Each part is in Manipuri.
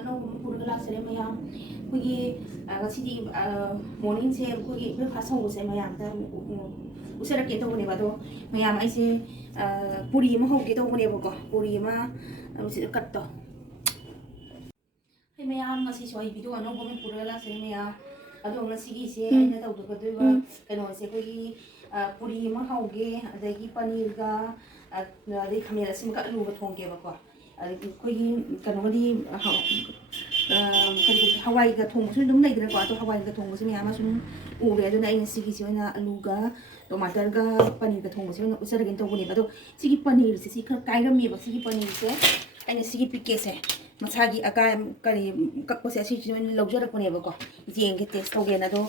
ꯑꯅꯧꯕ ꯑꯃ ꯄꯨꯔꯒ ꯂꯥꯛꯆꯔꯦ ꯃꯌꯥꯝ ꯑꯩꯈꯣꯏꯒꯤ ꯉꯁꯤꯗꯤ ꯃꯣꯔꯅꯤꯡꯁꯦ ꯑꯩꯈꯣꯏꯒꯤ ꯕ꯭ꯔꯦꯛꯐꯥꯁ ꯍꯧꯕꯁꯦ ꯃꯌꯥꯝꯗ ꯎꯠꯆꯔꯛꯀꯦ ꯇꯧꯕꯅꯦꯕ ꯑꯗꯣ ꯃꯌꯥꯝ ꯑꯩꯁꯦ ꯄꯨꯔꯤ ꯑꯃ ꯍꯧꯒꯦ ꯇꯧꯕꯅꯦꯕꯀꯣ ꯄꯨꯔꯤ ꯑꯃ ꯁꯤꯗ ꯀꯠꯇꯣ ꯑꯩ ꯃꯌꯥꯝ ꯉꯁꯤꯁꯨ ꯑꯩ ꯚꯤꯗꯤꯑꯣ ꯑꯅꯧꯕ ꯑꯃ ꯄꯨꯔꯒ ꯂꯥꯛꯆꯔꯦ ꯃꯌꯥꯝ ꯑꯗꯣ ꯉꯁꯤꯒꯤꯁꯦ ꯑꯩꯅ ꯇꯧꯒꯗꯣꯏꯕ ꯀꯩꯅꯣꯁꯦ ꯑꯩꯈꯣꯏꯒꯤ ꯄꯨꯔꯤ ꯑꯃ ꯍꯧꯒꯦ ꯑꯗꯒꯤ ꯄꯅꯤꯔꯒ ꯑꯗꯩ ꯈꯥꯃꯦꯟ ꯑꯁꯤꯟꯕꯒ ꯑꯂꯨꯒ ꯊꯣꯡꯒꯦꯕꯀꯣ ꯑꯗꯒꯤ ꯑꯩꯈꯣꯏꯒꯤ ꯀꯩꯅꯣꯒꯗꯤ ꯀꯔꯤ ꯍꯋꯥꯏꯒ ꯊꯣꯡꯕꯁꯨ ꯑꯗꯨꯝ ꯂꯩꯗꯅꯀꯣ ꯑꯗꯣ ꯍꯋꯥꯏꯒ ꯊꯣꯡꯕꯁꯦ ꯃꯌꯥꯝ ꯑꯃ ꯁꯨꯝ ꯎꯔꯦ ꯑꯗꯨꯅ ꯑꯩꯅ ꯁꯤꯒꯤꯁꯦ ꯑꯣꯏꯅ ꯑꯂꯨꯒ ꯇꯣꯃꯥꯇꯔꯒ ꯄꯅꯤꯔꯒ ꯊꯣꯡꯕꯁꯦ ꯑꯣꯏꯅ ꯎꯠꯆꯔꯒꯦꯅ ꯇꯧꯕꯅꯦꯕ ꯑꯗꯣ ꯁꯤꯒꯤ ꯄꯅꯤꯔꯁꯦ ꯁꯤ ꯈꯔ ꯀꯥꯏꯔꯝꯃꯦꯕ ꯁꯤꯒꯤ ꯄꯅꯤꯔꯁꯦ ꯑꯩꯅ ꯁꯤꯒꯤ ꯄꯤꯀꯦꯠꯁꯦ ꯃꯁꯥꯒꯤ ꯑꯀꯥꯏ ꯀꯔꯤ ꯀꯛꯄꯁꯦ ꯑꯁꯤꯁꯤ ꯑꯣꯏꯅ ꯂꯧꯖꯔꯛꯄꯅꯦꯕꯀꯣ ꯌꯦꯡꯒꯦ ꯇꯦꯁ ꯇꯧꯒꯦꯅ ꯑꯗꯣ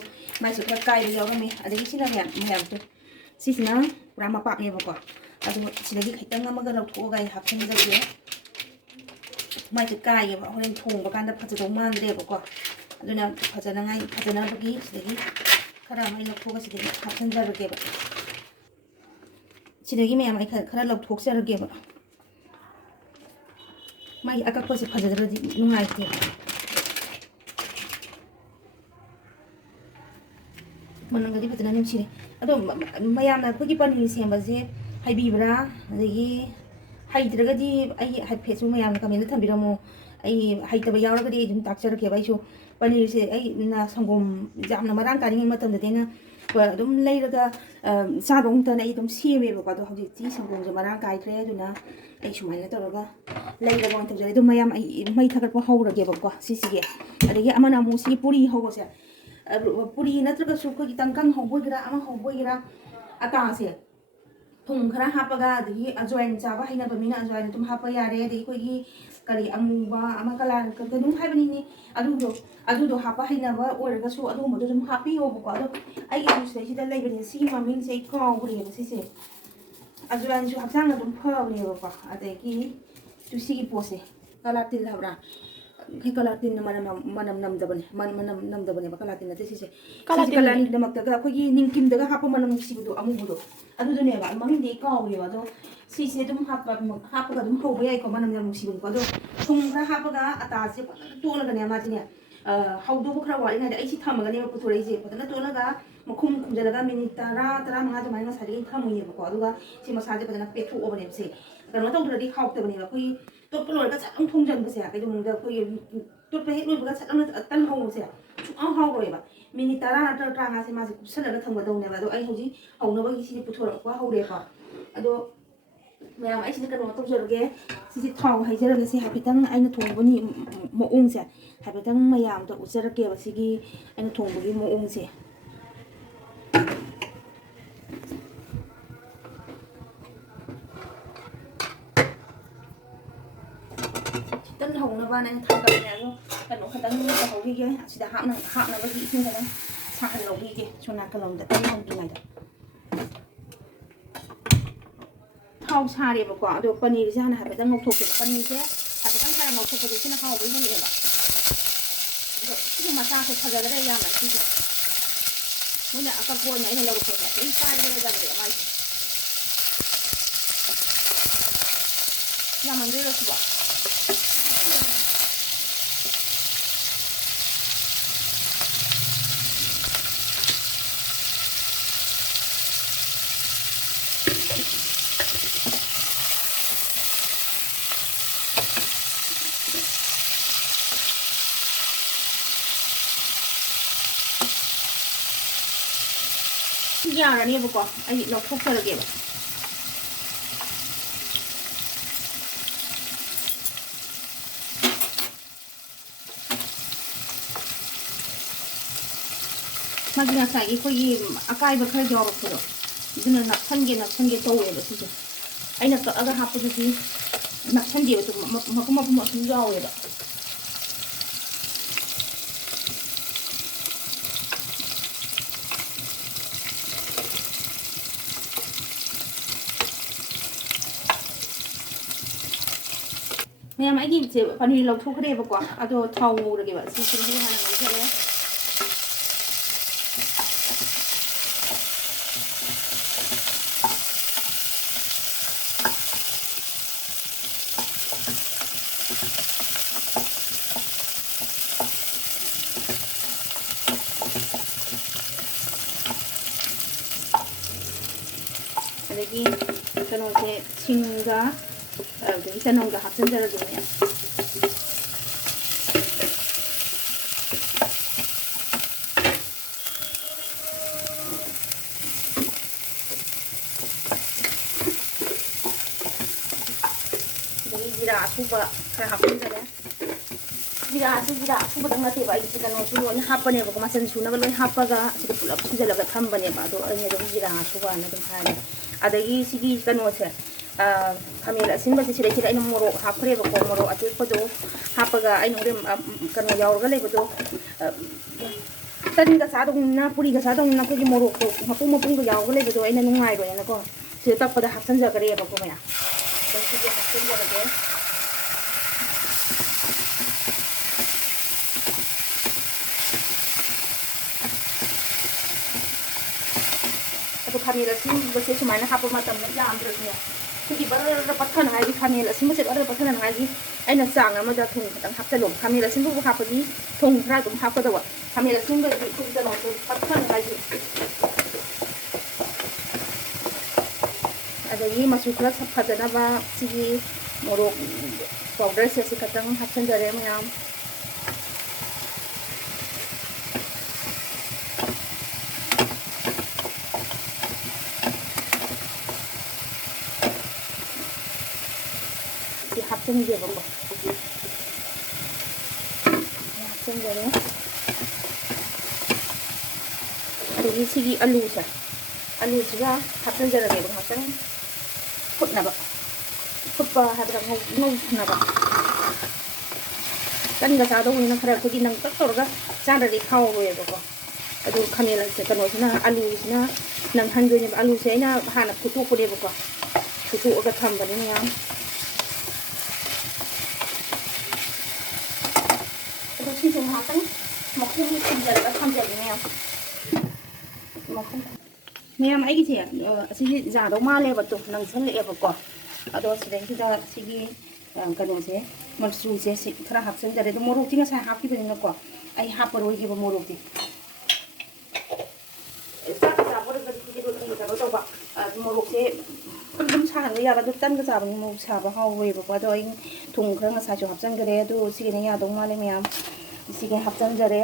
ꯃꯥꯏꯁꯨ ꯈꯔ ꯀꯥꯏꯕ ꯌꯥꯎꯔꯝꯃꯦ ꯑꯗꯒꯤ ꯁꯤꯅ ꯃꯌꯥꯝꯁꯦ ꯁꯤꯁꯤꯅ ꯄꯨꯔꯥ ꯃꯄꯥꯛꯅꯦꯕꯀꯣ ꯑꯗꯣ ꯁꯤꯗꯒꯤ ꯈꯤꯇꯪ ꯑꯃꯒ ꯂꯧꯊꯣꯛꯑꯒ ꯑꯩ ꯍꯥꯞꯆꯤꯟꯖꯒꯦ ꯃꯥꯏꯁꯦ ꯀꯥꯏꯌꯦꯕ ꯍꯣꯔꯦꯟ ꯊꯣꯡꯕ ꯀꯥꯟꯗ ꯐꯖꯗꯧ ꯃꯥꯟꯗ꯭ꯔꯦꯕꯀꯣ ꯑꯗꯨꯅ ꯐꯖꯅꯕꯒꯤ ꯁꯤꯗꯒꯤ ꯈꯔ ꯑꯃ ꯑꯩ ꯂꯧꯊꯣꯛꯑꯒ ꯁꯤꯗꯒꯤ ꯍꯥꯞꯆꯤꯟꯖꯔꯒꯦꯕ ꯁꯤꯗꯒꯤ ꯃꯌꯥꯝ ꯑꯩ ꯈꯔ ꯂꯧꯊꯣꯛꯆꯔꯒꯦꯕ ꯃꯥꯒꯤ ꯑꯀꯛꯄꯁꯦ ꯐꯖꯗ꯭ꯔꯗꯤ ꯅꯨꯡꯉꯥꯏꯇꯦꯕ ꯃꯅꯝꯒꯗꯤ ꯐꯖꯅ ꯅꯨꯡꯁꯤꯔꯦ ꯑꯗꯣ ꯃꯌꯥꯝꯅ ꯑꯩꯈꯣꯏꯒꯤ ꯄꯅꯤꯔ ꯁꯦꯝꯕꯁꯦ ꯍꯩꯕꯤꯕ꯭ꯔꯥ ꯑꯗꯒꯤ ꯍꯩꯇ꯭ꯔꯒꯗꯤ ꯑꯩ ꯍꯥꯏꯐꯦꯠꯁꯨ ꯃꯌꯥꯝꯅ ꯀꯃꯦꯟꯇ ꯊꯝꯕꯤꯔꯝꯃꯣ ꯑꯩ ꯍꯩꯇꯕ ꯌꯥꯎꯔꯒꯗꯤ ꯑꯩ ꯑꯗꯨꯝ ꯇꯥꯛꯆꯔꯛꯀꯦꯕ ꯑꯩꯁꯨ ꯄꯅꯤꯔꯁꯦ ꯑꯩꯅ ꯁꯪꯒꯣꯝ ꯌꯥꯝꯅ ꯃꯔꯥꯡ ꯀꯥꯏꯔꯤꯉꯩ ꯃꯇꯝꯗꯗꯤ ꯑꯩꯅ ꯑꯗꯨꯝ ꯂꯩꯔꯒ ꯆꯥꯗꯧꯇꯅ ꯑꯩ ꯑꯗꯨꯝ ꯁꯦꯝꯃꯦꯕꯀꯣ ꯑꯗꯣ ꯍꯧꯖꯤꯛꯇꯤ ꯁꯪꯒꯣꯝꯁꯦ ꯃꯔꯥꯡ ꯀꯥꯏꯈ꯭ꯔꯦ ꯑꯗꯨꯅ ꯑꯩ ꯁꯨꯃꯥꯏꯅ ꯇꯧꯔꯒ ꯂꯩꯔꯒ ꯑꯣꯏꯅ ꯇꯧꯖꯔꯦ ꯑꯗꯨꯝ ꯃꯌꯥꯝ ꯑꯩ ꯃꯩ ꯊꯥꯒꯠꯄ ꯍꯧꯔꯒꯦꯕꯀꯣ ꯁꯤꯁꯤꯒꯤ ꯑꯗꯒꯤ ꯑꯃꯅ ꯑꯃꯨꯛ ꯁꯤꯒꯤ ꯄꯨꯔꯤ ꯍꯧꯕꯁꯦ ꯄꯨꯔꯤ ꯅꯠꯇ꯭ꯔꯒꯁꯨ ꯑꯩꯈꯣꯏꯒꯤ ꯇꯪꯀꯪ ꯍꯧꯕ ꯑꯣꯏꯒꯦꯔꯥ ꯑꯃ ꯍꯧꯕ ꯑꯣꯏꯒꯦꯔꯥ ꯑꯇꯥꯁꯦ ꯊꯨꯝ ꯈꯔ ꯍꯥꯞꯄꯒ ꯑꯗꯒꯤ ꯑꯖꯋꯥꯏꯟ ꯆꯥꯕ ꯍꯩꯅꯕ ꯃꯤꯅ ꯑꯖꯋꯥꯏꯟ ꯑꯗꯨꯝ ꯍꯥꯞꯄ ꯌꯥꯔꯦ ꯑꯗꯒꯤ ꯑꯩꯈꯣꯏꯒꯤ ꯀꯔꯤ ꯑꯃꯨꯕ ꯑꯃ ꯀꯂꯥ ꯀꯩꯅꯣꯝ ꯍꯥꯏꯕꯅꯤꯅꯦ ꯑꯗꯨꯗꯣ ꯍꯥꯞꯄ ꯍꯩꯅꯕ ꯑꯣꯏꯔꯒꯁꯨ ꯑꯗꯨꯒꯨꯝꯕꯗꯣ ꯑꯗꯨꯝ ꯍꯥꯞꯄꯤꯌꯣꯕꯀꯣ ꯑꯗꯣ ꯑꯩꯒꯤ ꯁꯤꯗꯩꯁꯤꯗ ꯂꯩꯕꯅꯦ ꯁꯤꯒꯤ ꯃꯃꯤꯡꯁꯦ ꯑꯩ ꯀꯥꯎꯈ꯭ꯔꯦꯕ ꯁꯤꯁꯦ ꯑꯖꯋꯥꯏꯟꯁꯨ ꯍꯛꯆꯥꯡ ꯑꯗꯨꯝ ꯐꯕꯅꯦꯕꯀꯣ ꯑꯗꯒꯤ ꯁꯤꯒꯤ ꯄꯣꯠꯁꯦ ꯀꯂꯥꯇꯤꯜ ꯍꯥꯏꯕ꯭ꯔꯥ ꯀꯂꯥꯇꯤꯟꯅ ꯃꯅꯝ ꯅꯝꯗꯕꯅꯦꯕ ꯀꯂꯥꯇꯤꯟ ꯅꯠꯇꯦ ꯁꯤꯁꯦ ꯀꯂꯥꯇꯤꯟꯒꯤꯗꯃꯛꯇꯒ ꯑꯩꯈꯣꯏꯒꯤ ꯅꯤꯡꯀꯤꯝꯗꯒ ꯍꯥꯞꯄ ꯃꯅꯝ ꯅꯨꯡꯁꯤꯕꯗꯣ ꯑꯃꯨꯕꯗꯣ ꯑꯗꯨꯗꯨꯅꯦꯕ ꯃꯃꯤꯡꯗꯤ ꯑꯩ ꯀꯥꯎꯈ꯭ꯔꯦꯕ ꯑꯗꯣ ꯁꯤꯁꯦ ꯑꯗꯨꯝ ꯍꯥꯞꯄꯒ ꯑꯗꯨꯝ ꯍꯧꯕ ꯌꯥꯏꯀꯣ ꯃꯅꯝ ꯌꯥꯝ ꯅꯨꯡꯁꯤꯕꯅꯤꯀꯣ ꯑꯗꯣ ꯊꯨꯝ ꯈꯔ ꯍꯥꯞꯄꯒ ꯑꯇꯥꯁꯦ ꯐꯖꯅ ꯇꯣꯠꯂꯒꯅꯦ ꯃꯥꯁꯤꯅꯦ ꯍꯧꯗꯧꯕ ꯈꯔ ꯋꯥꯠꯂꯤꯉꯩꯗ ꯑꯩ ꯁꯤ ꯊꯝꯃꯒꯅꯦꯕ ꯄꯨꯊꯣꯔꯛꯏꯁꯦ ꯐꯖꯅ ꯇꯣꯠꯂꯒ ꯃꯈꯨꯝ ꯈꯨꯝꯖꯤꯜꯂꯒ ꯃꯤꯅꯤꯠ 10-15 ꯑꯗꯨꯃꯥꯏꯅ ꯉꯁꯥꯏꯗꯒꯤ ꯊꯝꯃꯨꯏꯌꯦꯕꯀꯣ ꯑꯗꯨꯒ ꯁꯤ ꯃꯁꯥꯁꯦ ꯐꯖꯅ ꯄꯦꯠꯊꯣꯛꯑꯕꯅꯦꯕ ꯁꯤ ꯀꯩꯅꯣ ꯇꯧꯗ꯭ꯔꯗꯤ ꯍꯥꯎꯇꯕꯅꯦꯕ ꯑꯩꯈꯣꯏꯒꯤ ꯇꯣꯠꯄ ꯂꯣꯏꯔꯒ ꯁꯠ ꯑꯃ ꯊꯣꯡꯖꯤꯟꯕꯁꯦ ꯀꯩꯗꯧꯅꯨꯡꯗ ꯑꯩꯈꯣꯏꯒꯤ ꯇꯣꯠꯄ ꯍꯦꯛ ꯂꯣꯏꯕꯒ ꯁꯠ ꯑꯃ ꯇꯟ ꯍꯧꯕꯁꯦ ꯁꯨꯡꯍꯥꯎ ꯍꯥꯎꯔꯣꯏꯕ ꯃꯤꯅꯤꯠ 10 ꯅꯠꯇ꯭ꯔꯒ 15ꯁꯦ ꯃꯥꯁꯦ ꯀꯨꯞꯁꯜꯂꯒ ꯊꯝꯒꯗꯧꯅꯦꯕ ꯑꯗꯣ ꯑꯩ ꯍꯧꯖꯤꯛ ꯍꯧꯅꯕꯒꯤ ꯁꯤꯁꯦ ꯄꯨꯊꯣꯔꯛꯄ ꯍꯧꯔꯦꯀꯣ ꯑꯗꯣ ꯃꯌꯥꯝ ꯑꯩꯁꯤꯗ ꯀꯩꯅꯣ ꯇꯧꯖꯔꯒꯦ ꯁꯤꯁꯦ ꯊꯥꯎ ꯍꯩꯖꯔꯒ ꯁꯤ ꯍꯥꯏꯐꯦꯠꯇꯪ ꯑꯩꯅ ꯊꯣꯡꯕꯅꯤ ꯃꯑꯣꯡꯁꯦ ꯍꯥꯏꯐꯦꯠꯇꯪ ꯃꯌꯥꯝꯗ ꯎꯠꯆꯔꯛꯀꯦꯕ ꯁꯤꯒꯤ ꯑꯩꯅ ꯊꯣꯡꯕꯒꯤ ꯃꯑꯣꯡꯁꯦ ꯈꯤꯇꯪ ꯍꯧꯅꯕꯅ ꯑꯩꯅ ꯊꯥꯡꯒꯠꯂꯦ ꯑꯗꯣ ꯀꯩꯅꯣ ꯈꯤꯇꯪ ꯇꯧꯍꯧꯈꯤꯒꯦ ꯑꯁꯤꯗ ꯍꯥꯞꯅꯕꯒꯤ ꯏꯁꯤꯡ ꯈꯤꯇꯪ ꯁꯥꯍꯜꯍꯧꯈꯤꯒꯦ ꯁꯣꯝ ꯅꯥꯀꯜꯂꯣꯝꯗ ꯇꯟ ꯍꯧꯗ꯭ꯔꯤꯉꯩꯗ ꯊꯥꯎ ꯁꯥꯔꯦꯕꯀꯣ ꯑꯗꯣ ꯄꯅꯤꯔꯁꯦ ꯍꯥꯟꯅ ꯍꯥꯏꯐꯦꯠꯇꯪ ꯉꯧꯊꯣꯛꯀꯦꯕ ꯄꯅꯤꯔꯁꯦ ꯍꯥꯏꯐꯦꯠꯇꯪ ꯍꯥꯟꯅ ꯉꯧꯊꯣꯛꯄꯁꯦ ꯁꯤꯅ ꯍꯥꯎꯕ ꯍꯦꯜꯂꯛꯑꯦꯕ ꯑꯗꯣ ꯁꯤꯒꯤ ꯃꯆꯥꯁꯦ ꯐꯖꯗ꯭ꯔꯦ ꯌꯥꯝꯅ ꯁꯤꯁꯦ ꯃꯣꯏꯅ ꯑꯀꯛꯄ ꯑꯣꯏꯅ ꯑꯩꯅ ꯂꯧꯔꯛꯄꯁꯦ ꯑꯗꯨꯝ ꯆꯥꯏꯕ ꯂꯩꯖꯕꯅꯦꯕ ꯃꯥꯏꯁꯦ ꯌꯥꯝꯃꯟꯗꯣꯏꯔꯣ ꯁꯤꯕꯣ ꯌꯥꯔꯅꯦꯕꯀꯣ ꯑꯩ ꯂꯧꯊꯣꯛꯆꯔꯒꯦꯕ ꯃꯥꯒꯤ ꯉꯁꯥꯏꯒꯤ ꯑꯩꯈꯣꯏꯒꯤ ꯑꯀꯥꯏꯕ ꯈꯔ ꯌꯥꯎꯔꯛꯄꯗꯣ ꯑꯗꯨꯅ ꯅꯞꯁꯟꯒꯦ ꯇꯧꯋꯦꯕ ꯁꯤꯁꯦ ꯑꯩꯅ ꯀꯛꯑꯒ ꯍꯥꯞꯄꯗꯨꯗꯤ ꯅꯞꯁꯟꯗꯦꯕ ꯃꯄꯨꯝ ꯑꯁꯨꯝ ꯌꯥꯎꯋꯦꯕ ꯃꯌꯥꯝ ꯑꯩꯒꯤꯁꯦ ꯄꯅꯤꯔ ꯂꯧꯊꯣꯛꯈ꯭ꯔꯦꯕꯀꯣ ꯑꯗꯣ ꯊꯥꯎ ꯉꯧꯔꯒꯦꯕ ꯁꯤꯁꯤꯡꯁꯦ ꯍꯥꯟꯅ ꯉꯧꯖꯔꯦ ꯑꯗꯒꯤ ꯀꯩꯅꯣꯁꯦ ꯁꯤꯡꯒ ꯑꯗꯒꯤ ꯆꯅꯝꯒ ꯍꯥꯞꯆꯤꯟꯖꯔꯒꯦ ꯃꯌꯥꯝ ꯑꯗꯒꯤ ꯖꯤꯔꯥ ꯑꯁꯨꯕ ꯈꯔ ꯍꯥꯞꯆꯤꯟꯖꯔꯦ ꯖꯤꯔꯥ ꯑꯁꯨꯕꯗꯪ ꯅꯠꯇꯦꯕ ꯑꯩꯒꯤ ꯀꯩꯅꯣꯁꯨ ꯂꯣꯏꯅ ꯍꯥꯞꯄꯅꯦꯕꯀꯣ ꯃꯆꯜ ꯁꯨꯅꯕ ꯂꯣꯏ ꯍꯥꯞꯄꯒ ꯁꯤꯗ ꯄꯨꯂꯞ ꯁꯨꯖꯜꯂꯒ ꯊꯝꯕꯅꯦꯕ ꯑꯗꯣ ꯑꯩꯅ ꯑꯗꯨꯝ ꯖꯤꯔꯥ ꯑꯁꯨꯕꯅ ꯑꯗꯨꯝ ꯍꯥꯏꯔꯦ ꯑꯗꯒꯤ ꯁꯤꯒꯤ ꯀꯩꯅꯣꯁꯦ ꯈꯥꯃꯦꯟ ꯑꯁꯤꯟꯕꯁꯦ ꯁꯤꯗꯩꯁꯤꯗ ꯑꯩꯅ ꯃꯣꯔꯣꯛ ꯍꯥꯞꯈ꯭ꯔꯦꯕꯀꯣ ꯃꯣꯔꯣꯛ ꯑꯇꯦꯛꯄꯗꯣ ꯍꯥꯞꯄꯒ ꯑꯩꯅ ꯍꯣꯔꯦꯟ ꯀꯩꯅꯣ ꯌꯥꯎꯔꯒ ꯂꯩꯕꯗꯣ ꯇꯟꯒ ꯆꯥꯗꯧꯅꯤꯅ ꯄꯨꯔꯤꯒ ꯆꯥꯗꯧꯅꯤꯅ ꯑꯩꯈꯣꯏꯒꯤ ꯃꯣꯔꯣꯛꯇꯣ ꯃꯄꯨꯡꯗꯣ ꯌꯥꯎꯔꯒ ꯂꯩꯕꯗꯣ ꯑꯩꯅ ꯅꯨꯡꯉꯥꯏꯔꯣꯏꯅꯀꯣ ꯁꯤꯗ ꯇꯛꯄꯗ ꯍꯥꯞꯆꯤꯟꯖꯈ꯭ꯔꯦꯕꯀꯣ ꯃꯌꯥꯝ ꯑꯗꯣ ꯁꯤꯁꯦ ꯍꯥꯞꯆꯤꯟꯖꯔꯒꯦ ꯑꯗꯣ ꯈꯥꯃꯦꯟ ꯑꯁꯤꯟꯕꯁꯦ ꯁꯨꯃꯥꯏꯅ ꯍꯥꯞꯄ ꯃꯇꯝꯗ ꯌꯥꯝꯗ꯭ꯔꯁꯨꯅꯦ ꯑꯩꯈꯣꯏꯒꯤ ꯕꯔꯔ ꯄꯠꯊꯅꯉꯥꯏꯒꯤ ꯈꯥꯃꯦꯟ ꯑꯁꯤꯟꯕꯁꯦ ꯕꯔꯔ ꯄꯠꯊꯅꯉꯥꯏꯒꯤ ꯑꯩꯅ ꯆꯥꯡ ꯑꯃꯗ ꯊꯨꯝ ꯈꯤꯇꯪ ꯍꯥꯞꯆꯜꯂꯣ ꯈꯥꯃꯦꯟ ꯑꯁꯤꯟꯕꯕꯨ ꯍꯥꯞꯄꯗꯤ ꯊꯨꯝ ꯈꯔ ꯑꯗꯨꯝ ꯍꯥꯞꯀꯗꯧꯕ ꯈꯥꯃꯦꯟ ꯑꯁꯤꯟꯕꯒꯤ ꯑꯩꯈꯣꯏꯒꯤ ꯀꯩꯅꯣꯁꯨ ꯄꯠꯊꯅꯉꯥꯏꯒꯤ ꯑꯗꯒꯤ ꯃꯆꯨ ꯈꯔ ꯐꯖꯅꯕ ꯁꯤꯒꯤ ꯃꯣꯔꯣꯛ ꯄꯥꯎꯗꯔꯁꯦ ꯁꯤ ꯈꯛꯇꯪ ꯍꯥꯞꯆꯤꯟꯖꯔꯦ ꯃꯌꯥꯝ happengeꯕꯀꯣ happenꯖꯔꯦ ꯑꯗꯒꯤ ꯁꯤꯒꯤ ꯑꯂꯨꯁꯤꯒ ꯍꯥꯞꯆꯤꯟꯖꯔꯒꯦꯕ ꯉꯥꯛꯇꯪ ꯐꯨꯠꯅꯕ ꯐꯨꯠꯄ ꯍꯥꯏꯕꯗ ꯉꯧꯅꯕ ꯇꯟꯒ ꯆꯥꯗꯧꯕꯅꯤꯅ ꯈꯔ ꯑꯩꯈꯣꯏꯒꯤ ꯅꯪꯇꯛ ꯇꯧꯔꯒ ꯆꯥꯗ꯭ꯔꯗꯤ ꯍꯥꯎꯔꯣꯏꯕꯀꯣ ꯑꯗꯨ ꯈꯥꯃꯦꯟ ꯀꯩꯅꯣꯁꯤꯅ ꯑꯂꯨꯁꯤꯅ ꯅꯪꯍꯟꯗꯣꯏꯅꯦꯕ ꯑꯂꯨꯁꯦ ꯑꯩꯅ ꯍꯥꯟꯅ ꯐꯨꯠꯇꯣꯛꯄꯅꯦꯕꯀꯣ ꯐꯨꯠꯇꯣꯛꯑꯒ ꯊꯝꯕꯅꯤ ꯃꯌꯥꯝ ꯑꯗꯣ ꯁꯤꯁꯦ ꯉꯥꯏꯍꯥꯛꯇꯪ ꯃꯈꯨꯝ ꯈꯨꯝꯖꯤꯜꯂꯒ ꯊꯝꯖꯒꯦ ꯃꯌꯥꯝ ꯑꯩꯒꯤꯁꯦ ꯑꯁꯤꯁꯦ ꯌꯥꯗꯧ ꯃꯥꯜꯂꯦꯕ ꯇꯨ ꯅꯪꯁꯜꯂꯛꯑꯦꯕꯀꯣ ꯑꯗꯣ ꯁꯤꯗꯩꯁꯤꯗ ꯁꯤꯒꯤ ꯀꯩꯅꯣꯁꯦ ꯃꯆꯨꯁꯦ ꯁꯤ ꯈꯔ ꯍꯥꯞꯆꯤꯟꯖꯔꯦ ꯑꯗꯣ ꯃꯣꯔꯣꯛꯇꯤ ꯉꯁꯥꯏ ꯍꯥꯞꯈꯤꯕꯅꯤꯅꯀꯣ ꯑꯩ ꯍꯥꯞꯄꯔꯣꯏꯒꯦꯕ ꯃꯣꯔꯣꯛꯇꯤ ꯆꯥꯛꯀ ꯆꯥꯕ ꯑꯣꯏꯔꯒꯗꯤ ꯀꯩꯅꯣ ꯇꯧꯕ ꯃꯣꯔꯣꯛꯁꯦ ꯑꯗꯨꯝ ꯁꯥꯍꯟꯕ ꯌꯥꯕ ꯑꯗꯨ ꯇꯟꯒ ꯆꯥꯕꯅꯤ ꯃꯣꯔꯣꯛ ꯁꯥꯕ ꯍꯥꯎꯋꯦꯕꯀꯣ ꯑꯗꯣ ꯑꯩ ꯊꯨꯝ ꯈꯔ ꯉꯁꯥꯏꯁꯨ ꯍꯥꯞꯆꯤꯟꯈ꯭ꯔꯦ ꯑꯗꯣ ꯁꯤꯒꯤꯅ ꯌꯥꯗꯧ ꯃꯥꯜꯂꯦ ꯃꯌꯥꯝ ꯁꯤꯒ ꯍꯥꯞꯆꯤꯟꯖꯔꯦ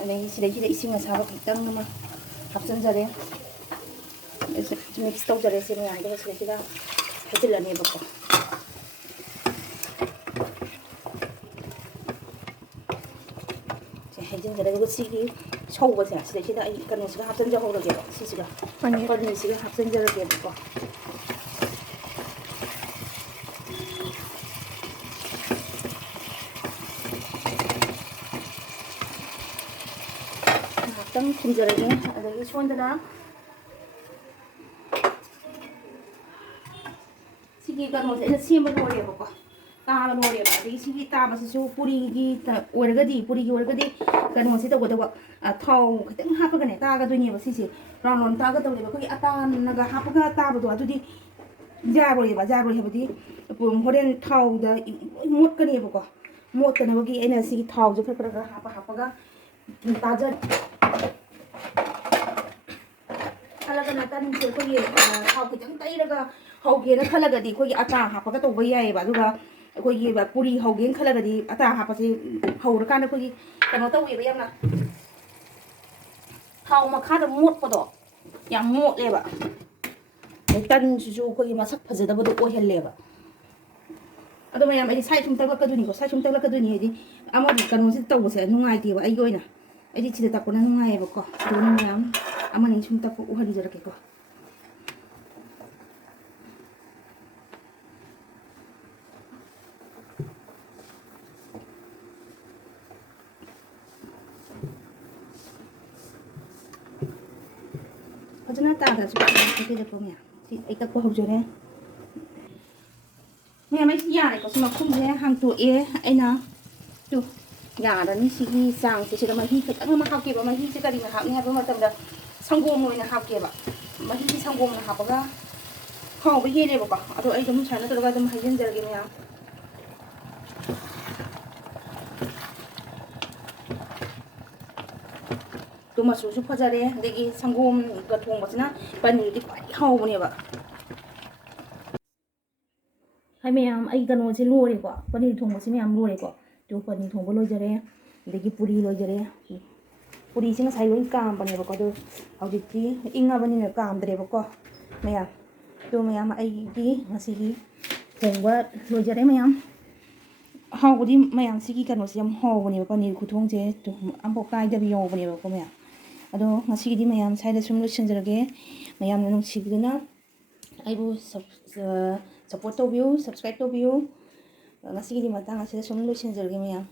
ꯑꯗꯒꯤ ꯁꯤꯗꯩꯁꯤꯗ ꯏꯁꯤꯡ ꯑꯁꯥꯕ ꯈꯤꯇꯪ ꯑꯃ ꯍꯥꯞꯆꯤꯟꯖꯔꯦ ꯃꯤꯛꯁ ꯇꯧꯖꯔꯦ ꯁꯤ ꯃꯌꯥꯝꯗꯨꯒ ꯁꯤꯗꯩꯁꯤꯗ ꯍꯩꯖꯤꯜꯂꯅꯦꯕꯀꯣ ꯍꯩꯖꯤꯟꯖꯔꯦ ꯑꯗꯨꯒ ꯁꯤꯒꯤ ꯁꯧꯕꯁꯦ ꯁꯤꯗꯩꯁꯤꯗ ꯑꯩ ꯀꯩꯅꯣꯁꯤꯒ ꯍꯥꯞꯆꯤꯟꯖꯍꯧꯔꯒꯦꯕ ꯁꯤꯁꯤꯒ ꯄꯅꯤꯔꯁꯤꯒ ꯍꯥꯞꯆꯤꯟꯖꯔꯒꯦꯕꯀꯣ ꯉꯥꯏꯍꯥꯛꯇꯪ ꯊꯨꯝꯖꯔꯒꯦ ꯑꯗꯒꯤ ꯁꯣꯝꯗꯅ ꯁꯤꯒꯤ ꯀꯩꯅꯣꯁꯦ ꯑꯩꯅ ꯁꯦꯝꯕ ꯂꯣꯏꯔꯦꯕꯀꯣ ꯇꯥꯕ ꯂꯣꯏꯔꯦꯕ ꯑꯗꯒꯤ ꯁꯤꯒꯤ ꯇꯥꯕꯁꯤꯁꯨ ꯄꯨꯔꯤꯒꯤ ꯑꯣꯏꯔꯒꯗꯤ ꯀꯩꯅꯣꯁꯦ ꯇꯧꯒꯗꯧꯕ ꯊꯥꯎ ꯈꯤꯇꯪ ꯍꯥꯞꯄꯒꯅꯦ ꯇꯥꯒꯗꯣꯏꯅꯦꯕ ꯁꯤꯁꯦ ꯔꯥꯎꯟ ꯔꯥꯎꯟ ꯇꯥꯒꯗꯧꯅꯦꯕ ꯑꯩꯈꯣꯏꯒꯤ ꯑꯇꯥꯅꯒ ꯍꯥꯞꯄꯒ ꯇꯥꯕꯗꯣ ꯑꯗꯨꯗꯤ ꯌꯥꯔꯣꯏ ꯍꯥꯏꯕꯗꯤ ꯍꯣꯔꯦꯟ ꯊꯥꯎꯗ ꯂꯣꯏ ꯃꯣꯠꯀꯅꯦꯕꯀꯣ ꯃꯣꯠꯇꯅꯕꯒꯤ ꯑꯩꯅ ꯁꯤꯒꯤ ꯊꯥꯎꯁꯦ ꯈꯔ ꯍꯥꯞꯄꯒ ꯇꯥꯖꯔꯦ ꯈꯜꯂꯒꯅ ꯇꯟꯁꯦ ꯑꯩꯈꯣꯏꯒꯤ ꯊꯥꯎ ꯈꯤꯇꯪ ꯇꯩꯔꯒ ꯍꯧꯒꯦꯅ ꯈꯜꯂꯒꯗꯤ ꯑꯩꯈꯣꯏꯒꯤ ꯑꯇꯥ ꯍꯥꯞꯄꯒ ꯇꯧꯕ ꯌꯥꯏꯑꯕ ꯑꯗꯨꯒ ꯑꯩꯈꯣꯏꯒꯤ ꯄꯨꯔꯤ ꯍꯧꯒꯦꯅ ꯈꯜꯂꯒꯗꯤ ꯑꯇꯥ ꯍꯥꯞꯄꯁꯦ ꯍꯧꯔꯀꯥꯟꯗ ꯑꯩꯈꯣꯏꯒꯤ ꯀꯩꯅꯣ ꯇꯧꯋꯦꯕ ꯌꯥꯝꯅ ꯊꯥꯎ ꯃꯈꯥꯗ ꯃꯣꯠꯄꯗꯣ ꯌꯥꯝ ꯃꯣꯠꯂꯦꯕ ꯇꯟꯁꯤꯁꯨ ꯑꯩꯈꯣꯏꯒꯤ ꯃꯁꯛ ꯐꯖꯗꯕꯗꯣ ꯑꯣꯏꯍꯜꯂꯦꯕ ꯑꯗꯣ ꯃꯌꯥꯝ ꯑꯩꯗꯤ ꯁꯥꯏ ꯁꯨꯝ ꯇꯛꯂꯛꯀꯗꯣꯏꯅꯤꯀꯣ ꯁꯥꯏ ꯁꯨꯝ ꯇꯛꯂꯛꯀꯗꯣꯏꯅꯤ ꯍꯥꯏꯗꯤ ꯑꯃꯗꯤ ꯀꯩꯅꯣꯁꯤ ꯇꯧꯕꯁꯦ ꯅꯨꯡꯉꯥꯏꯇꯦꯕ ꯑꯩꯒꯤ ꯑꯣꯏꯅ ꯑꯩꯗꯤ ꯁꯤꯗ ꯇꯛꯄꯅ ꯅꯨꯡꯉꯥꯏꯌꯦꯕꯀꯣ ꯑꯗꯨꯅ ꯃꯌꯥꯝ ꯑꯃꯅꯤ ꯁꯨꯝ ꯇꯛꯄ ꯎꯍꯟꯖꯔꯛꯀꯦꯀꯣ ꯐꯖꯅ ꯇꯥꯗ꯭ꯔꯁꯨ ꯇꯛꯄꯤꯔꯛꯄ ꯃꯌꯥꯝ ꯁꯤ ꯑꯩ ꯇꯛꯄ ꯍꯧꯖꯔꯦ ꯃꯌꯥꯝ ꯑꯩꯁꯤ ꯌꯥꯔꯦꯀꯣ ꯁꯤ ꯃꯈꯨꯝꯁꯦ ꯍꯥꯡꯇꯣꯛꯑꯦ ꯑꯩꯅ ꯇꯨ ꯌꯥꯔꯅꯤ ꯁꯤꯒꯤ ꯆꯥꯡꯁꯦ ꯁꯤꯗ ꯃꯍꯤ ꯈꯤꯇꯪ ꯑꯃ ꯍꯥꯞꯀꯦꯕ ꯃꯍꯤꯁꯦ ꯀꯔꯤꯅ ꯍꯥꯞꯅꯤ ꯍꯥꯏꯕ ꯃꯇꯝꯗ ꯁꯪꯒꯣꯝ ꯑꯣꯏꯅ ꯍꯥꯞꯀꯦꯕ ꯃꯍꯤꯁꯤ ꯁꯪꯒꯣꯝꯅ ꯍꯥꯞꯄꯒ ꯍꯥꯎꯕ ꯍꯦꯜꯂꯦꯕꯀꯣ ꯑꯗꯣ ꯑꯩ ꯑꯗꯨꯝ ꯁꯨꯃꯥꯏꯅ ꯇꯧꯔꯒ ꯑꯗꯨꯝ ꯍꯩꯖꯤꯟꯖꯔꯒꯦ ꯃꯌꯥꯝ 또 맛술수 퍼자래. 근데 상곰과 통버스나 바닐이 quite 하오보네봐. hai mẹ em ai gần chỉ lùa đi quá, phần này thùng chỉ mẹ em lùa đi quá, chỗ phần này thùng bao lôi giờ đấy, để cái puri lôi giờ đấy, puri chỉ là sai lôi cam phần này bao nhiêu, hậu chỉ tí, inga phần này là cam đấy bao nhiêu, mẹ em, chỗ mẹ em ai cái nasi cái thùng bao lôi giờ đấy mẹ em, hậu cái mẹ em chỉ cái gần chỉ em hậu phần này phần này thùng chứ, em bao cái đấy bao nhiêu bao nhiêu mẹ, đó nasi cái mẹ em sai là xong lôi chân giờ cái, mẹ em nó chỉ cái nó, ai bu support to view, subscribe to view. Ngasi di matang asida sum lu sin zerge meyam.